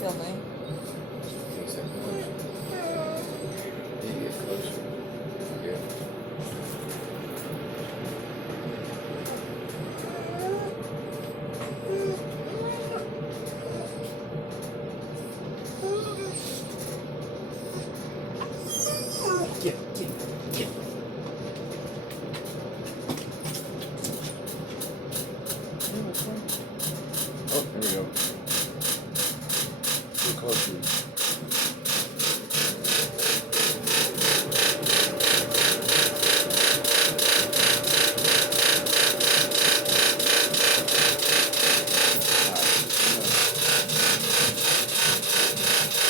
feeling. Makes that noise. You get closer. Yeah. Get. Oh, there we go. Too close to you.